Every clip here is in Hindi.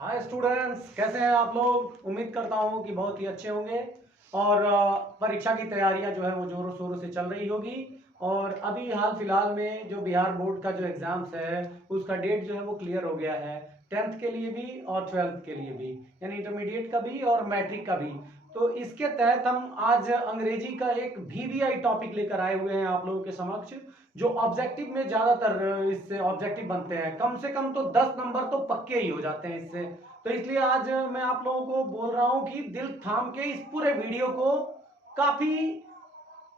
हाय स्टूडेंट्स, कैसे हैं आप लोग। उम्मीद करता हूँ कि बहुत ही अच्छे होंगे और परीक्षा की तैयारियां जो है वो जोरों शोरों से चल रही होगी। और अभी हाल फिलहाल में जो बिहार बोर्ड का जो एग्जाम्स है उसका डेट जो है वो क्लियर हो गया है, 10th के लिए भी और 12th के लिए भी, यानी इंटरमीडिएट का भी और मैट्रिक का भी। तो इसके तहत हम आज अंग्रेजी का एक वीवीआई टॉपिक लेकर आए हुए हैं आप लोगों के समक्ष, जो ऑब्जेक्टिव में ज्यादातर इससे ऑब्जेक्टिव बनते हैं। कम से कम तो 10 नंबर तो पक्के ही हो जाते हैं इससे। तो इसलिए आज मैं आप लोगों को बोल रहा हूं कि दिल थाम के इस पूरे वीडियो को काफी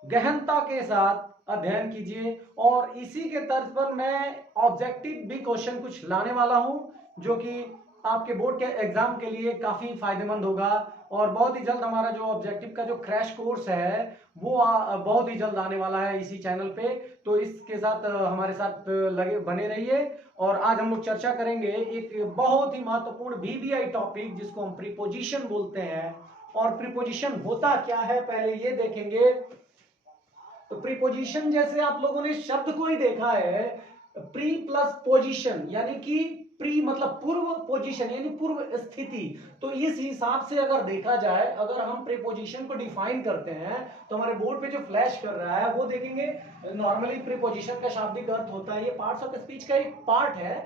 गहनता के साथ अध्ययन कीजिए। और इसी के तर्ज पर मैं ऑब्जेक्टिव भी क्वेश्चन कुछ लाने वाला हूं जो कि आपके बोर्ड के एग्जाम के लिए काफी फायदेमंद होगा। और बहुत ही जल्द हमारा जो ऑब्जेक्टिव का जो क्रैश कोर्स है वो बहुत ही जल्द आने वाला है इसी चैनल पे। तो इसके साथ हमारे साथ लगे बने रहिए। और आज हम लोग चर्चा करेंगे एक बहुत ही महत्वपूर्ण वीवीआई टॉपिक जिसको हम प्रीपोजिशन बोलते हैं। और प्रीपोजिशन होता क्या है पहले ये देखेंगे। तो प्रीपोजिशन जैसे आप लोगों ने शब्द को ही देखा है, प्री प्लस पोजीशन, यानी कि प्री मतलब पूर्व, पोजीशन यानी पूर्व स्थिति। तो इस हिसाब से अगर देखा जाए, अगर हम प्रीपोजिशन को डिफाइन करते हैं तो हमारे बोर्ड पे जो फ्लैश कर रहा है वो देखेंगे। नॉर्मली प्रीपोजिशन का शाब्दिक अर्थ होता है, ये पार्ट्स ऑफ स्पीच का एक पार्ट है।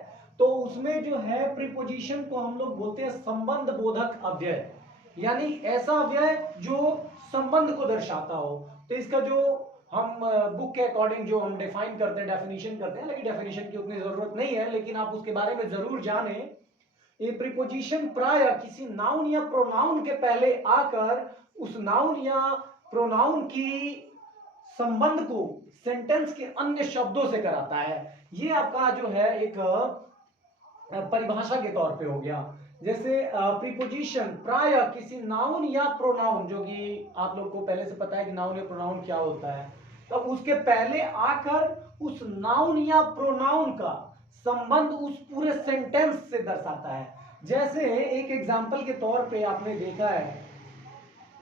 तो उसमें जो है प्रीपोजिशन को हम लोग बोलते हैं संबंध बोधक अव्यय, यानी ऐसा अव्यय जो संबंध को दर्शाता हो। तो इसका जो हम बुक के अकॉर्डिंग जो हम डिफाइन करते हैं, डेफिनेशन करते हैं, लेकिन डेफिनेशन की उतनी जरूरत नहीं है, लेकिन आप उसके बारे में जरूर जाने। ये प्रीपोजिशन प्राय किसी नाउन या प्रोनाउन के पहले आकर उस नाउन या प्रोनाउन की संबंध को सेंटेंस के अन्य शब्दों से कराता है। ये आपका जो है एक परिभाषा के तौर पे हो गया। जैसे प्रीपोजिशन प्राय किसी नाउन या प्रोनाउन, जो कि आप लोग को पहले से पता है कि नाउन या प्रोनाउन क्या होता है, तब उसके पहले आकर उस नाउन या प्रोनाउन का संबंध उस पूरे सेंटेंस से दर्शाता है। जैसे एक एग्जांपल के तौर पे आपने देखा है,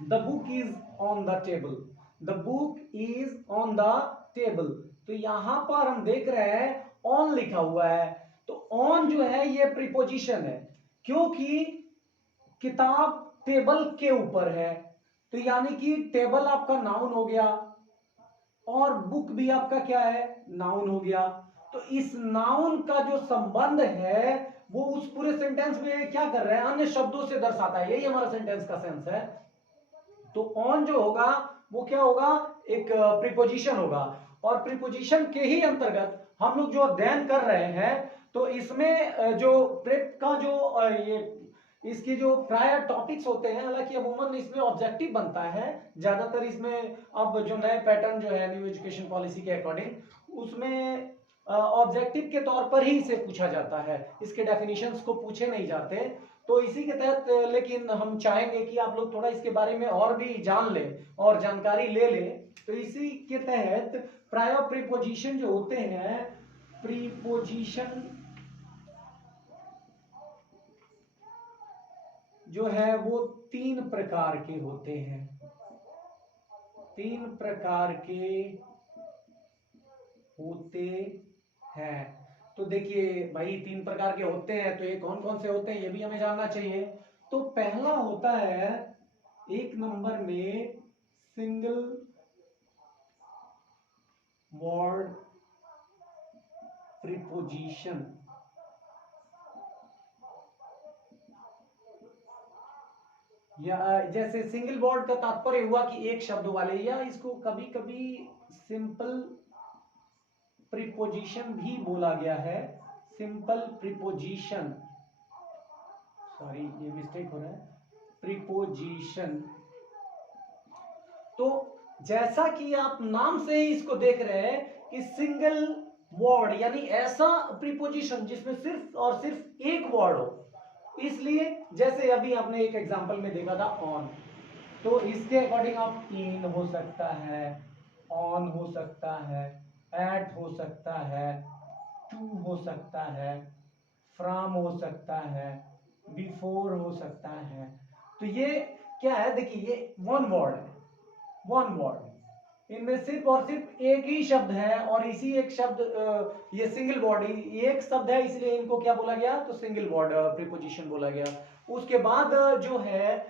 the book is on the table, the book is on the table. तो यहां पर हम देख रहे हैं ऑन लिखा हुआ है। तो ऑन जो है ये प्रीपोजिशन है, क्योंकि किताब टेबल के ऊपर है। तो यानी कि टेबल आपका नाउन हो गया और बुक भी आपका क्या है, नाउन हो गया। तो इस नाउन का जो संबंध है वो उस पूरे सेंटेंस में क्या कर रहे हैं, अन्य शब्दों से दर्शाता है। यही हमारा सेंटेंस का सेंस है। तो ऑन जो होगा वो क्या होगा, एक प्रीपोजिशन होगा। और प्रीपोजिशन के ही अंतर्गत हम लोग जो अध्ययन कर रहे हैं, तो इसमें जो प्रेप का जो ये इसकी जो प्रायर टॉपिक्स होते हैं, हालांकि अमूमन इसमें ऑब्जेक्टिव बनता है ज्यादातर। इसमें अब जो नए पैटर्न जो है न्यू एजुकेशन पॉलिसी के अकॉर्डिंग, उसमें ऑब्जेक्टिव के तौर पर ही इसे पूछा जाता है, इसके डेफिनेशंस को पूछे नहीं जाते। तो इसी के तहत लेकिन हम चाहेंगे कि आप लोग थोड़ा इसके बारे में और भी जान लें और जानकारी ले लें। तो इसी के तहत प्रायर प्रीपोजिशन जो होते हैं, प्रीपोजिशन जो है वो तीन प्रकार के होते हैं, तीन प्रकार के होते हैं। तो देखिए भाई, तीन प्रकार के होते हैं तो ये कौन कौन से होते हैं ये भी हमें जानना चाहिए। तो पहला होता है एक नंबर में सिंगल वर्ड प्रीपोजिशन। या जैसे सिंगल वर्ड का तात्पर्य हुआ कि एक शब्द वाले, या इसको कभी कभी सिंपल प्रीपोजिशन भी बोला गया है। सिंपल प्रीपोजिशन, सॉरी ये मिस्टेक हो रहा है, प्रीपोजिशन। तो जैसा कि आप नाम से ही इसको देख रहे हैं कि सिंगल वर्ड, यानी ऐसा प्रीपोजिशन जिसमें सिर्फ और सिर्फ एक वर्ड हो। इसलिए जैसे अभी आपने एक एग्जांपल में देखा था ऑन, तो इसके अकॉर्डिंग आप इन हो सकता है, ऑन हो सकता है, एट हो सकता है, टू हो सकता है, फ्रॉम हो सकता है, बिफोर हो सकता है। तो ये क्या है, देखिए ये वन वर्ड है, वन वर्ड। इनमें सिर्फ और सिर्फ एक ही शब्द है और इसी एक शब्द ये सिंगल बॉडी एक शब्द है, इसलिए इनको क्या बोला गया, तो सिंगल वर्ड प्रीपोजिशन बोला गया। उसके बाद जो है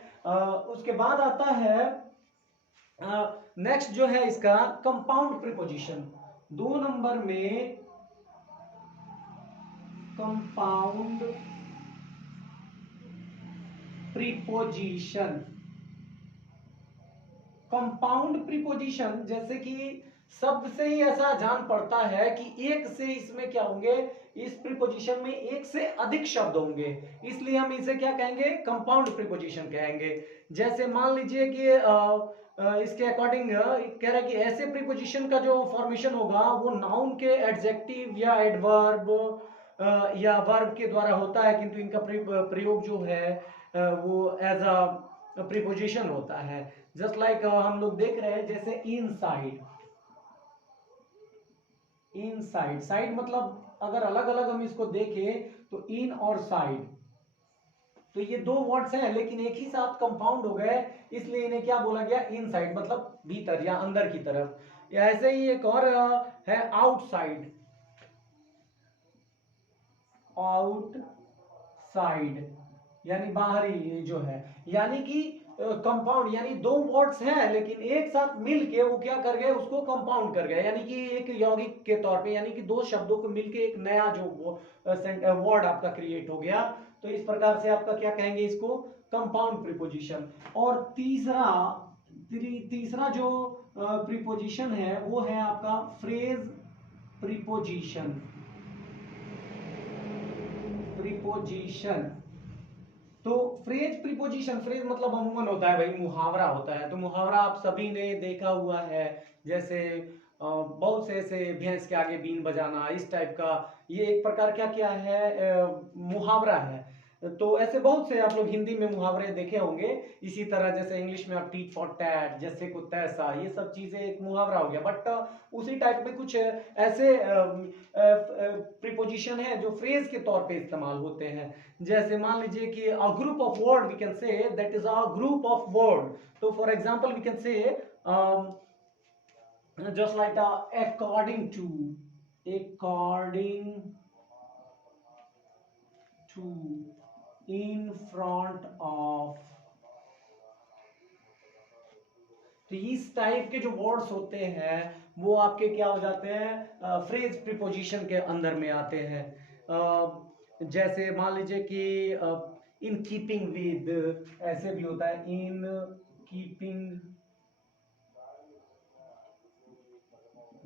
उसके बाद आता है नेक्स्ट जो है इसका कंपाउंड प्रीपोजिशन। 2 नंबर में कंपाउंड प्रीपोजिशन। कंपाउंड प्रीपोजिशन जैसे कि शब्द से ही ऐसा जान पड़ता है कि एक से इसमें क्या होंगे, इस प्रीपोजिशन में एक से अधिक शब्द होंगे, इसलिए हम इसे क्या कहेंगे, कंपाउंड प्रीपोजिशन कहेंगे। जैसे मान लीजिए कि इसके अकॉर्डिंग कह रहा है कि ऐसे प्रीपोजिशन का जो फॉर्मेशन होगा वो नाउन के एडजेक्टिव या एडवर्ब या वर्ब के द्वारा होता है, किंतु इनका प्रयोग जो है वो एज अ प्रीपोजिशन होता है। जस्ट लाइक हम लोग देख रहे हैं जैसे इनसाइड। इनसाइड, साइड मतलब अगर अलग अलग हम इसको देखें तो इन और साइड, तो ये 2 वर्ड्स हैं लेकिन एक ही साथ कंपाउंड हो गए, इसलिए इन्हें क्या बोला गया, इनसाइड मतलब भीतर या अंदर की तरफ। या ऐसे ही एक और है आउटसाइड। आउटसाइड यानी बाहरी जो है, यानी कि कंपाउंड, यानी 2 वर्ड्स हैं लेकिन एक साथ मिलके वो क्या कर गए, उसको कंपाउंड कर गए, यानी कि एक यौगिक के तौर पे, यानी कि 2 शब्दों को मिलके एक नया जो वर्ड आपका क्रिएट हो गया। तो इस प्रकार से आपका क्या कहेंगे इसको, कंपाउंड प्रीपोजिशन। और तीसरा जो प्रीपोजिशन है वो है आपका फ्रेज प्रीपोजिशन। तो फ्रेज प्रीपोजिशन, फ्रेज मतलब अमूमन होता है भाई, मुहावरा होता है। तो मुहावरा आप सभी ने देखा हुआ है, जैसे बहुत से ऐसे भैंस के आगे बीन बजाना, इस टाइप का, ये एक प्रकार क्या है, मुहावरा है। तो ऐसे बहुत से आप लोग हिंदी में मुहावरे देखे होंगे। इसी तरह जैसे इंग्लिश में आप टीट फॉर टैट, जैसे को तैसा, ये सब चीजें एक मुहावरा हो गया। बट उसी टाइप में कुछ ऐसे प्रीपोजिशन है जो फ्रेज के तौर पे इस्तेमाल होते हैं। जैसे मान लीजिए कि a group of word, we can say that is a group of word. तो for example we can say just like according to in front of। तो इस टाइप के जो वर्ड्स होते हैं वो आपके क्या हो जाते हैं, फ्रेज प्रीपोजिशन के अंदर में आते हैं। जैसे मान लीजिए कि इन कीपिंग विद, ऐसे भी होता है, इन कीपिंग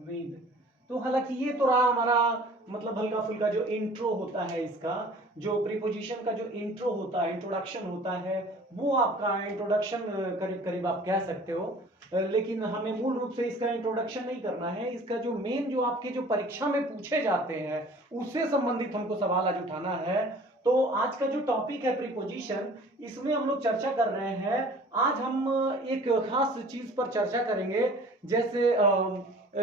विद। तो हालांकि ये तो रहा हमारा मतलब हल्का फुल्का जो इंट्रो होता है, इसका जो प्रीपोजिशन का जो इंट्रो होता है, इंट्रोडक्शन होता है, वो आपका इंट्रोडक्शन करीब करीब आप कह सकते हो। लेकिन हमें मूल रूप से इसका इंट्रोडक्शन नहीं करना है। इसका जो मेन जो आपके जो परीक्षा में पूछे जाते हैं उससे संबंधित हमको सवाल आज उठाना है। तो आज का जो टॉपिक है प्रीपोजिशन, इसमें हम लोग चर्चा कर रहे हैं। आज हम एक खास चीज पर चर्चा करेंगे, जैसे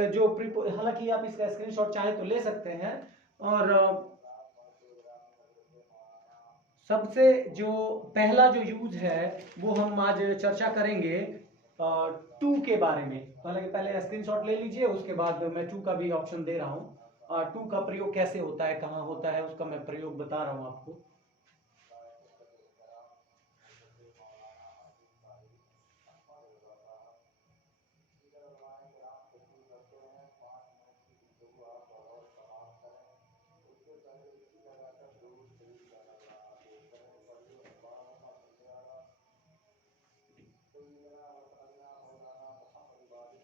जो हालांकि आप इसका स्क्रीनशॉट चाहे तो ले सकते हैं। और सबसे जो पहला जो यूज है वो हम आज चर्चा करेंगे टू के बारे में। तो हालांकि पहले स्क्रीनशॉट ले लीजिए, उसके बाद मैं टू का भी ऑप्शन दे रहा हूँ। टू का प्रयोग कैसे होता है, कहाँ होता है, उसका मैं प्रयोग बता रहा हूँ आपको।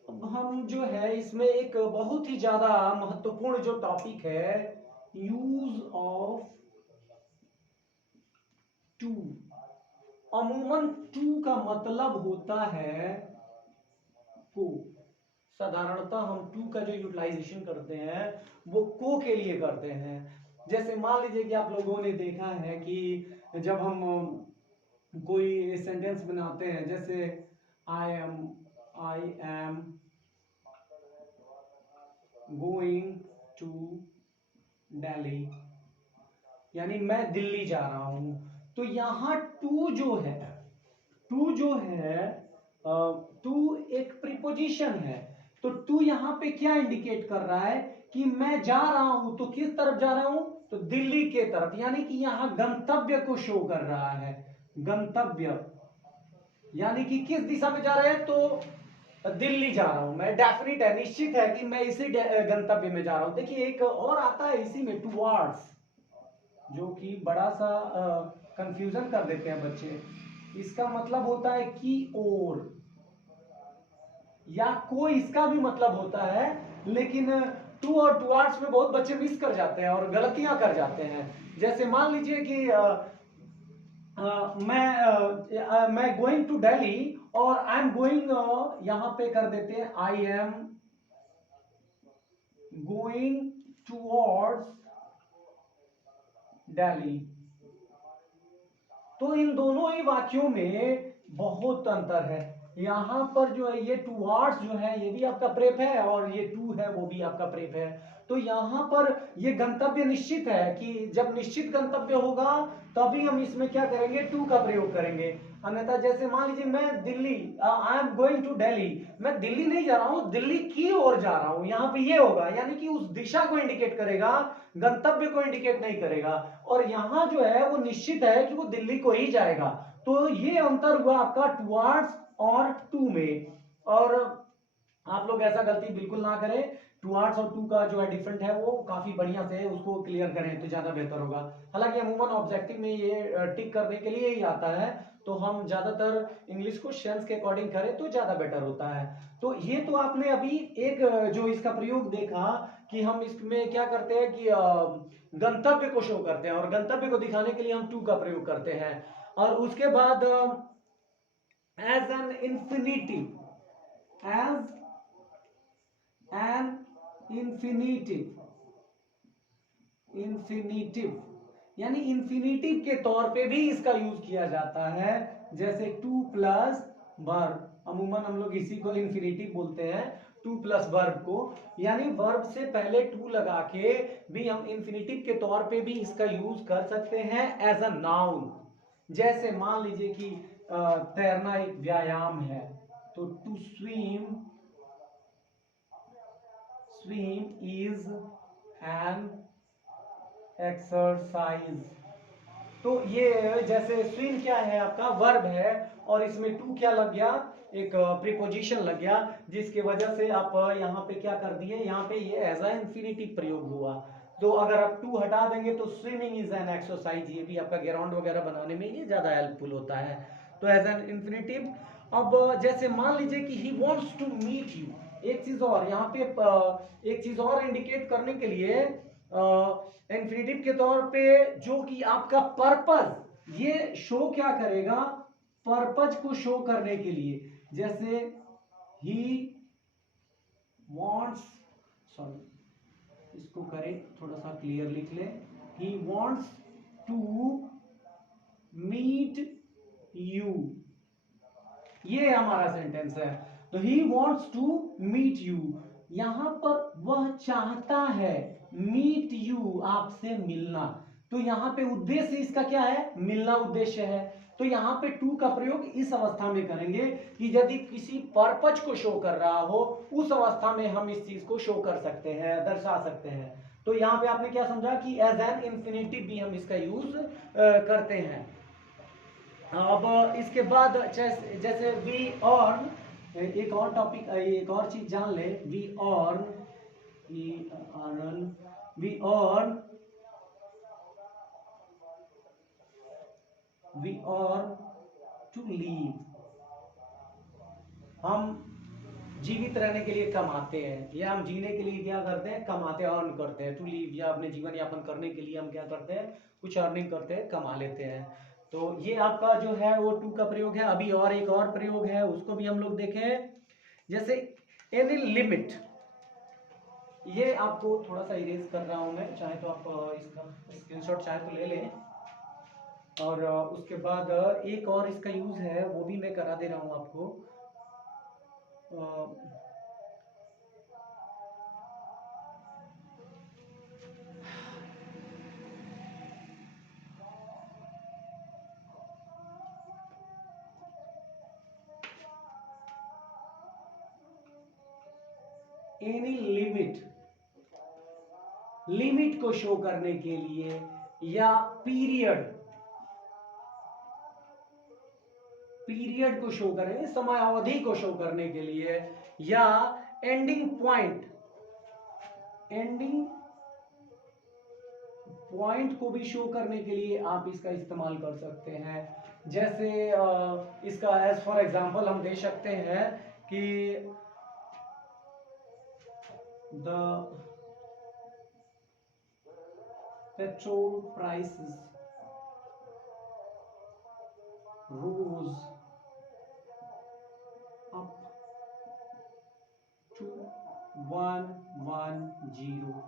अब हम जो है इसमें एक बहुत ही ज्यादा महत्वपूर्ण जो टॉपिक है, यूज ऑफ टू। अमूमन टू का मतलब होता है को। साधारणतः हम टू का जो यूटिलाइजेशन करते हैं वो को के लिए करते हैं। जैसे मान लीजिए कि आप लोगों ने देखा है कि जब हम कोई सेंटेंस बनाते हैं, जैसे I am going to Delhi, यानी मैं दिल्ली जा रहा हूं। तो यहां टू जो है टू एक प्रीपोजिशन है, तो टू यहां पे क्या इंडिकेट कर रहा है कि मैं जा रहा हूं, तो किस तरफ जा रहा हूं, तो दिल्ली के तरफ, यानी कि यहां गंतव्य को शो कर रहा है, गंतव्य, यानी कि किस दिशा में जा रहे हैं, तो दिल्ली जा रहा हूं मैं, डेफिनेट है, निश्चित है कि मैं इसी गंतव्य में जा रहा हूं। देखिए एक और आता है इसी में, टुवार्ड्स, जो कि बड़ा सा कंफ्यूजन कर देते हैं बच्चे। इसका मतलब होता है की ओर, या को, इसका भी मतलब होता है, लेकिन टू और टुवार्ड्स में बहुत बच्चे मिस कर जाते हैं और गलतियां कर जाते हैं। जैसे मान लीजिए कि मैं गोइंग टू दिल्ली, और आई एम गोइंग, यहां पे कर देते हैं आई एम गोइंग टूवर्ड्स दिल्ली। तो इन दोनों ही वाक्यों में बहुत अंतर है। यहां पर जो है ये टूवर्ड्स जो है ये भी आपका प्रेप है, और ये टू है वो भी आपका प्रेप है। तो यहां पर ये गंतव्य निश्चित है, कि जब निश्चित गंतव्य होगा तभी हम इसमें क्या करेंगे, टू का प्रयोग करेंगे। अन्यथा जैसे मान लीजिए मैं Delhi, I am going to Delhi, मैं दिल्ली नहीं जा रहा हूं, दिल्ली की ओर जा रहा हूं, यहां पे ये होगा, यानी कि उस दिशा को इंडिकेट करेगा, गंतव्य को इंडिकेट नहीं करेगा। और यहां जो है वो निश्चित है कि वो दिल्ली को ही जाएगा। तो ये अंतर हुआ आपका टुवर्ड्स और टू में। और आप लोग ऐसा गलती बिल्कुल ना करें, टुवर्ड्स और टू का जो है डिफरेंट है वो काफी बढ़िया से उसको क्लियर करें तो ज्यादा बेहतर होगा। हालांकि अमूमन ऑब्जेक्टिव में ये टिक करने के लिए ही आता है, तो हम ज्यादातर इंग्लिश को सेंस के अकॉर्डिंग करें तो ज्यादा बेटर होता है। तो ये तो आपने अभी एक जो इसका प्रयोग देखा कि हम इसमें क्या करते हैं कि गंतव्य को शो करते हैं, और गंतव्य को दिखाने के लिए हम टू का प्रयोग करते हैं। और उसके बाद as an infinitive, as an infinitive, infinitive यानी इंफिनिटिव के तौर पे भी इसका यूज किया जाता है। जैसे टू प्लस वर्ब, अमूमन हम लोग इसी को इंफिनिटिव बोलते हैं, टू प्लस वर्ब को, यानी वर्ब से पहले टू लगा के भी हम इंफिनिटिव के तौर पे भी इसका यूज कर सकते हैं एज अ नाउन। जैसे मान लीजिए कि तैरना एक व्यायाम है, तो to swim, swim is an exercise. तो ये जैसे स्विम क्या है आपका वर्ब है, और इसमें टू क्या लग गया, एक प्रीपोजिशन लग गया, जिसकी वजह से आप यहाँ पे क्या कर दिए, यहाँ पे ये एज अ इंफिनिटिव प्रयोग हुआ। तो अगर आप टू हटा देंगे तो स्विमिंग इज एन एक्सरसाइज, ये भी आपका ग्राउंड वगैरह बनाने में ये ज्यादा हेल्पफुल होता है। तो एज एन इंफिनिटिव। अब जैसे मान लीजिए कि he wants to meet you, एक चीज और यहाँ पे एक चीज और इंडिकेट करने के लिए इंफिनिटिव के तौर पे जो कि आपका पर्पस, ये शो क्या करेगा, पर्पज को शो करने के लिए। जैसे ही वॉन्ट्स, सॉरी इसको करें थोड़ा सा क्लियर लिख ले, he wants to meet you, ये हमारा सेंटेंस है। तो he wants to meet you, यहां पर वह चाहता है, मीट यू आपसे मिलना। तो यहां पे उद्देश्य इसका क्या है, मिलना उद्देश्य है। तो यहां पे टू का प्रयोग इस अवस्था में करेंगे कि यदि किसी पर्पज को शो कर रहा हो, उस अवस्था में हम इस चीज को शो कर सकते हैं, दर्शा सकते हैं। तो यहां पे आपने क्या समझा कि एज एन इंफिनिटिव भी हम इसका यूज करते हैं। अब इसके बाद जैसे वी अर्न, एक और टॉपिक, एक और चीज जान ले, we earn, we earn, we earn, we earn to live, हम जीवित रहने के लिए कमाते हैं, या हम जीने के लिए क्या करते हैं, कमाते हैं, अर्न करते हैं। टू लीव, या अपने जीवन यापन करने के लिए हम क्या करते हैं, कुछ अर्निंग करते हैं, कमा लेते हैं। तो ये आपका जो है वो टू का प्रयोग है। अभी और एक और प्रयोग है, उसको भी हम लोग देखें। जैसे एनी लिमिट, ये आपको थोड़ा सा इरेज कर रहा हूं मैं, चाहे तो आप इसका स्क्रीनशॉट चाहे तो ले लें। और उसके बाद एक और इसका यूज है, वो भी मैं करा दे रहा हूं आपको। एनी लिमिट को शो करने के लिए, या पीरियड को शो करने, समय अवधि को शो करने के लिए, या एंडिंग पॉइंट को भी शो करने के लिए आप इसका इस्तेमाल कर सकते हैं। जैसे इसका एज फॉर एग्जांपल हम दे सकते हैं कि the petrol prices rose up to 110।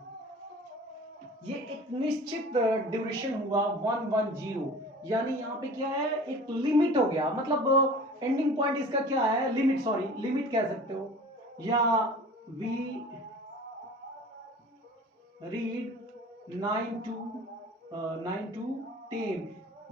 ये एक निश्चित ड्यूरेशन हुआ 110, यानी यहाँ पे क्या है, एक लिमिट हो गया, मतलब एंडिंग पॉइंट इसका क्या है, लिमिट कह सकते हो। या वी रीड 9 to 10,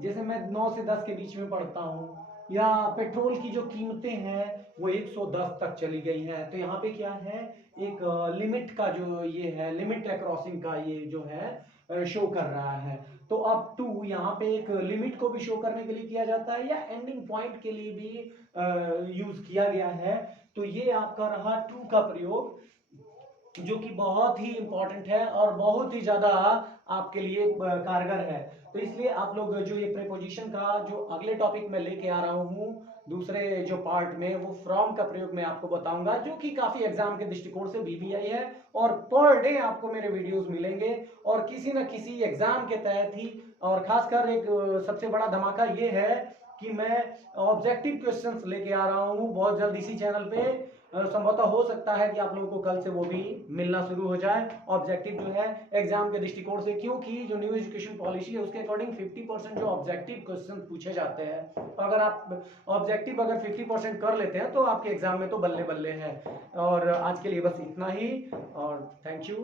जैसे मैं 9 से 10 के बीच में पढ़ता हूँ। या पेट्रोल की जो कीमतें हैं वो 110 तक चली गई हैं, तो यहाँ पे क्या है, एक लिमिट का जो ये है, लिमिट क्रॉसिंग का ये जो है शो कर रहा है। तो अब टू यहाँ पे एक लिमिट को भी शो करने के लिए किया जाता है, या एंडिंग पॉइंट के लिए भी यूज किया गया है। तो ये आपका रहा टू का प्रयोग, जो कि बहुत ही इंपॉर्टेंट है और बहुत ही ज्यादा आपके लिए कारगर है। तो इसलिए आप लोग जो ये प्रीपोजिशन का जो अगले टॉपिक में लेके आ रहा हूँ दूसरे जो पार्ट में, वो फ्रॉम का प्रयोग मैं आपको बताऊंगा, जो कि काफी एग्जाम के दृष्टिकोण से VBI है, और पर डे आपको मेरे वीडियोस मिलेंगे और किसी न किसी एग्जाम के तहत ही। और खासकर एक सबसे बड़ा धमाका ये है कि मैं ऑब्जेक्टिव क्वेश्चंस लेके आ रहा हूँ बहुत जल्द इसी चैनल पे। संभवतः हो सकता है कि आप लोगों को कल से वो भी मिलना शुरू हो जाए, ऑब्जेक्टिव जो है एग्जाम के दृष्टिकोण से, क्योंकि जो न्यू एजुकेशन पॉलिसी है उसके अकॉर्डिंग 50% जो ऑब्जेक्टिव क्वेश्चन पूछे जाते हैं। अगर आप ऑब्जेक्टिव 50% कर लेते हैं तो आपके एग्जाम में तो बल्ले बल्ले है। और आज के लिए बस इतना ही, और थैंक यू।